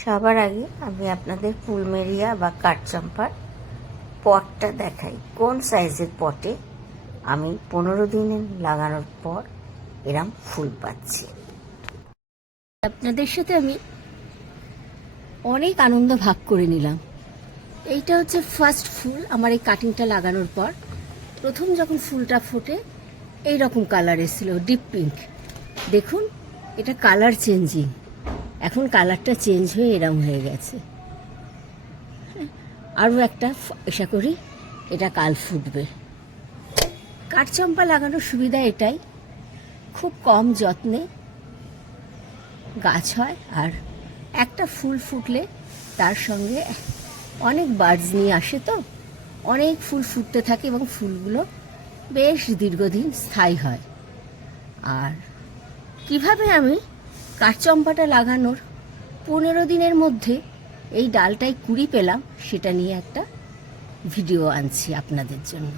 সবার আগে আমি আপনাদের ফুলমেরিয়া বা কাঠচম্পার পটটা দেখাই। কোন সাইজের পটে আমি 15 দিন লাগানোর পর এরম ফুল পাচ্ছি। আপনাদের সাথে আমি অনেক আনন্দ ভাগ করে নিলাম। এইটা হচ্ছে ফার্স্ট ফুল আমার এই কাটিংটা লাগানোর পর। প্রথম যখন ফুলটা ফোটে এই রকম কালার এসেছিল, ডিপ পিঙ্ক। দেখুন এটা কালার চেঞ্জিং, এখন কালারটা চেঞ্জ হয়ে এরম হয়ে গেছে। আরও একটা আশা করি এটা কাল ফুটবে। কাঠচম্পা লাগানোর সুবিধা এটাই, খুব কম যত্নে গাছ হয়, আর একটা ফুল ফুটলে তার সঙ্গে অনেক বার্ডস নিয়ে আসে, তো অনেক ফুল ফুটতে থাকে এবং ফুলগুলো বেশ দীর্ঘদিন স্থায়ী হয়। আর কিভাবে আমি কাঠচম্পাটা লাগানোর 15 দিনের মধ্যে এই ডালটায় কুড়ি পেলাম সেটা নিয়ে একটা ভিডিও আনছি আপনাদের জন্য।